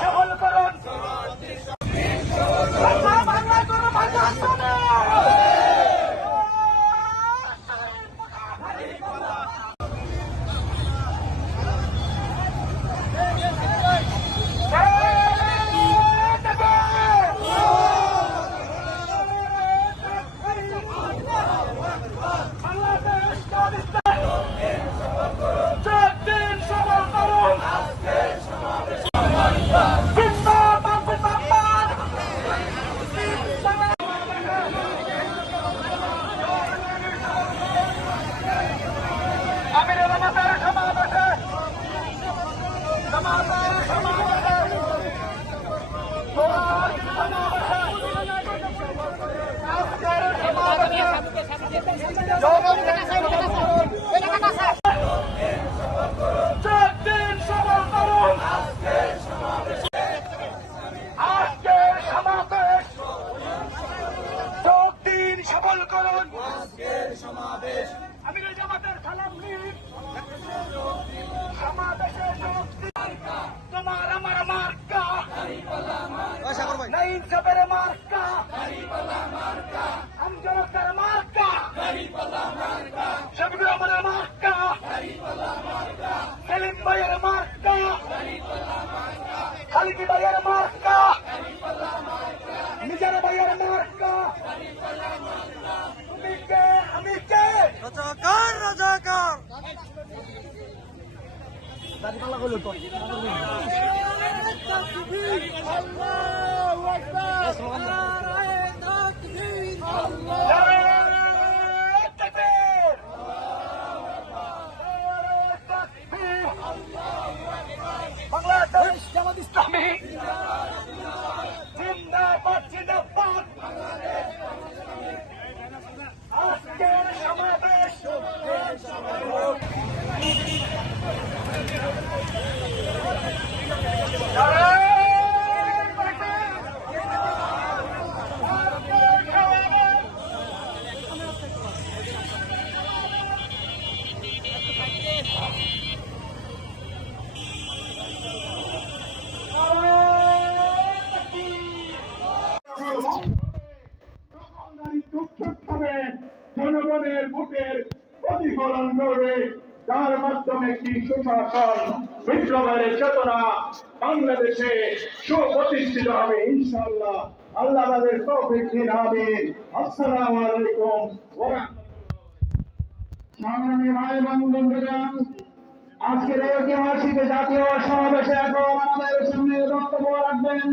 সফল করুন বাংলা করো ভাষা সফল করুন আজকের সমাবেশ। আমিরুল জামাতের সালাম নিন সমাবেশে তোমার আমার মার্কা নাইন সাবের মার্কা আমজনতার মার্কা শফিকুর রহমানের মার্কা সেলিম ভাইয়ের মার্কা খালিদি ভাইয়ের মার্কা নিজার ভাইয়ের মার্কা আমি কে রাজাকার রাজাকার বাংলাদেশ জামাত ইসলামী জিন্দাবাদ জিন্দাবাদ। আজকের সমাবেশ জনগণের ভোটের প্রতিফলন করবে, তার মাধ্যমে একটি সুশাসন বিপ্লবের চেতনা বাংলাদেশে সুপ্রতিষ্ঠিত হবে ইনশাআল্লাহ। আল্লাহ আমাদের তৌফিক দিন, আমিন। আসসালামু আলাইকুম ওয়া রাহমাতুল্লাহ। সংগ্রামী ভাই বন্ধুগণ, আজকের এই ঐতিহাসিক জাতীয় সমাবেশে এখন আমাদের সামনে বক্তব্য রাখবেন